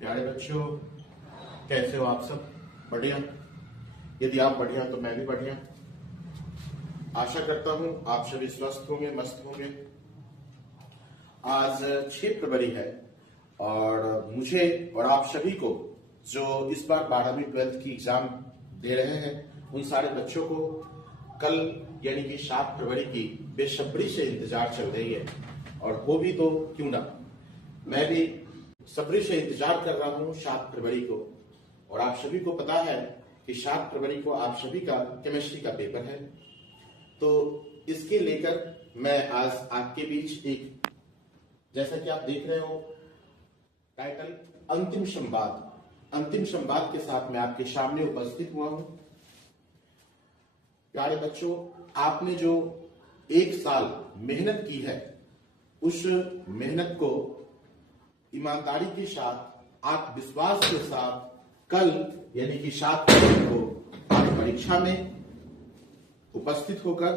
प्यारे बच्चों, कैसे हो आप सब? बढ़िया? यदि आप बढ़िया तो मैं भी बढ़िया। आशा करता हूं आप सभी स्वस्थ होंगे, मस्त होंगे। आज 6 फरवरी है और मुझे और आप सभी को जो इस बार 12वीं 12th की एग्जाम दे रहे हैं उन सारे बच्चों को कल यानी कि 7 फरवरी की बेसब्री से इंतजार चल रही है। और हो भी तो क्यों ना, मैं भी सब्री से इंतजार कर रहा हूं 7 फरवरी को। और आप सभी को पता है कि 7 फरवरी को आप सभी का केमिस्ट्री का पेपर है। तो इसके लेकर मैं आज आपके बीच एक, जैसा कि आप देख रहे हो टाइटल अंतिम संवाद के साथ मैं आपके सामने उपस्थित हुआ हूं। प्यारे बच्चों, आपने जो 1 साल मेहनत की है उस मेहनत को ईमानदारी के साथ, आप विश्वास के साथ कल यानी कि 7 फरवरी को आप परीक्षा में उपस्थित होकर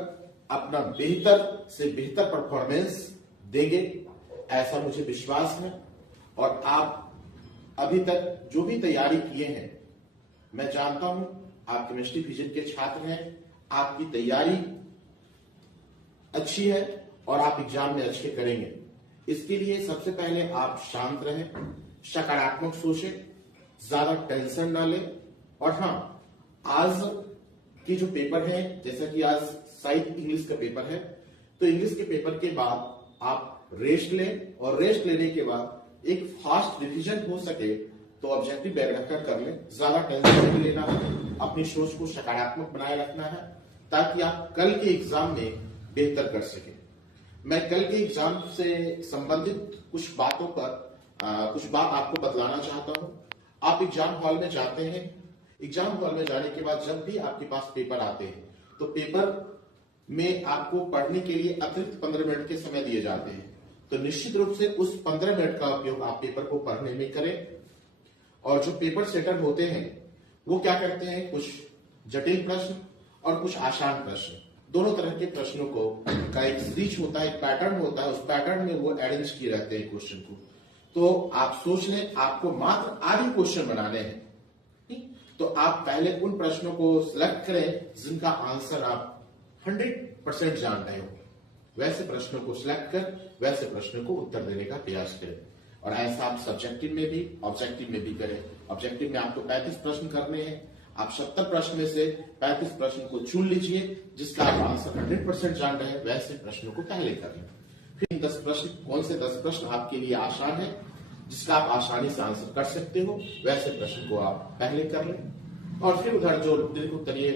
अपना बेहतर से बेहतर परफॉर्मेंस देंगे, ऐसा मुझे विश्वास है। और आप अभी तक जो भी तैयारी किए हैं, मैं जानता हूं आप केमिस्ट्री फिजिक्स के छात्र हैं, आपकी तैयारी अच्छी है और आप एग्जाम में अच्छे करेंगे। इसके लिए सबसे पहले आप शांत रहें, सकारात्मक सोचें, ज्यादा टेंशन ना लें। और हाँ, आज की जो पेपर है, जैसा कि आज साहित्य इंग्लिश का पेपर है, तो इंग्लिश के पेपर के बाद आप रेस्ट लें और रेस्ट लेने के बाद एक फास्ट रिवीजन हो सके तो ऑब्जेक्टिव बैग रखकर कर लें। ज्यादा टेंशन नहीं लेना है, अपनी सोच को सकारात्मक बनाए रखना है ताकि आप कल के एग्जाम में बेहतर कर सके। मैं कल के एग्जाम से संबंधित कुछ बातों पर कुछ बात आपको बतलाना चाहता हूं। आप एग्जाम हॉल में जाते हैं, एग्जाम हॉल में जाने के बाद जब भी आपके पास पेपर आते हैं तो पेपर में आपको पढ़ने के लिए अतिरिक्त 15 मिनट के समय दिए जाते हैं। तो निश्चित रूप से उस 15 मिनट का उपयोग आप पेपर को पढ़ने में करें। और जो पेपर सेटर होते हैं वो क्या करते हैं, कुछ जटिल प्रश्न और कुछ आसान प्रश्न, दोनों तरह के प्रश्नों को का एक सीरीज होता है, एक पैटर्न होता है, उस पैटर्न में वो अरेंज किए रहते हैं क्वेश्चन को। तो आप सोच लें आपको मात्र आधे क्वेश्चन बनाने हैं, तो आप पहले उन प्रश्नों को सिलेक्ट करें जिनका आंसर आप 100% जान रहे हो। वैसे प्रश्नों को सिलेक्ट कर वैसे प्रश्नों को उत्तर देने का प्रयास करें। और ऐसा आप सब्जेक्टिव में भी ऑब्जेक्टिव में भी करें। ऑब्जेक्टिव में आपको 35 प्रश्न करने हैं, आप 70 प्रश्न में से 35 प्रश्न को चुन लीजिए जिसका आप आंसर 100% जान रहे हैं, वैसे प्रश्नों को पहले कर लें। फिर 10 प्रश्न, कौन से 10 प्रश्न आपके लिए आसान है जिसका आप आसानी से आंसर कर सकते हो, वैसे प्रश्न को आप पहले कर लें। और फिर उधर जो दीर्घ उत्तरीय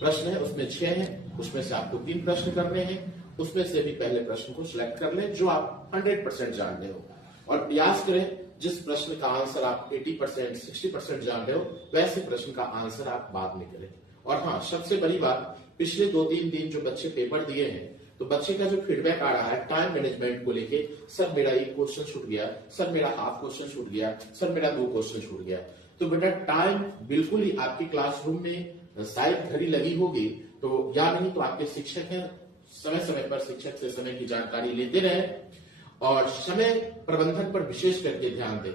प्रश्न है उसमें 6 है, उसमें से आपको 3 प्रश्न करने हैं, उसमें से भी पहले प्रश्न को सिलेक्ट कर लें जो आप 100% जान रहे हो। और प्रयास करें जिस प्रश्न का आंसर आप 80%, 60% जान रहे हो, वैसे प्रश्न का आंसर आप बाद में करें। और हाँ, सबसे बड़ी बात, पिछले 2-3 दिन जो बच्चे पेपर दिए हैं तो बच्चे का जो फीडबैक आ रहा है टाइम मैनेजमेंट को लेके, सर मेरा 1 क्वेश्चन छूट गया, सर मेरा हाफ क्वेश्चन छूट गया, सर मेरा 2 क्वेश्चन छूट गया। तो बेटा टाइम बिल्कुल ही आपकी क्लासरूम में शायद घड़ी लगी होगी, तो या नहीं तो आपके शिक्षक हैं, समय समय पर शिक्षक से समय की जानकारी लेते रहे और समय प्रबंधन पर विशेष करके ध्यान दें।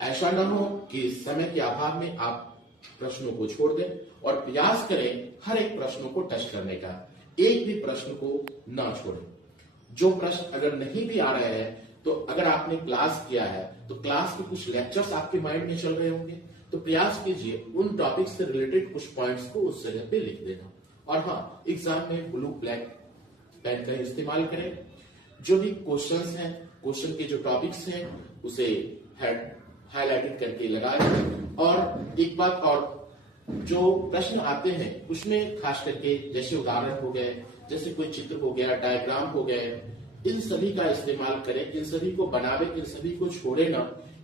ऐसा न हो कि समय के अभाव में आप प्रश्नों को छोड़ दें और प्रयास करें हर एक प्रश्नों को टच करने का, एक भी प्रश्न को ना छोड़ें। जो प्रश्न अगर नहीं भी आ रहे हैं तो अगर आपने क्लास किया है तो क्लास के कुछ लेक्चर्स आपके माइंड में चल रहे होंगे, तो प्रयास कीजिए उन टॉपिक से रिलेटेड कुछ पॉइंट्स को उस जगह पे लिख देना। और हाँ, एग्जाम में ब्लू ब्लैक पेन का इस्तेमाल करें। जो भी क्वेश्चंस हैं, क्वेश्चन के जो टॉपिक्स हैं उसे हाईलाइटेड करके लगाएं। और एक बात और, जो प्रश्न आते हैं उसमें खास करके जैसे उदाहरण हो गए, जैसे कोई चित्र हो गया, डायग्राम हो गए, इन सभी का इस्तेमाल करें, इन सभी को बनावे, इन सभी को छोड़े ना,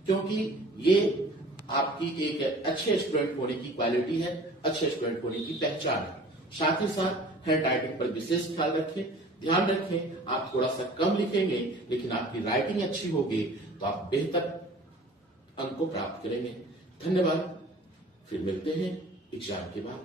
क्योंकि ये आपकी एक अच्छे स्टूडेंट होने की क्वालिटी है, अच्छे स्टूडेंट होने की पहचान है। साथ ही साथ हैंड राइटिंग पर विशेष ख्याल रखें, ध्यान रखें। आप थोड़ा सा कम लिखेंगे लेकिन आपकी राइटिंग अच्छी होगी तो आप बेहतर अंक को प्राप्त करेंगे। धन्यवाद, फिर मिलते हैं एग्जाम के बाद।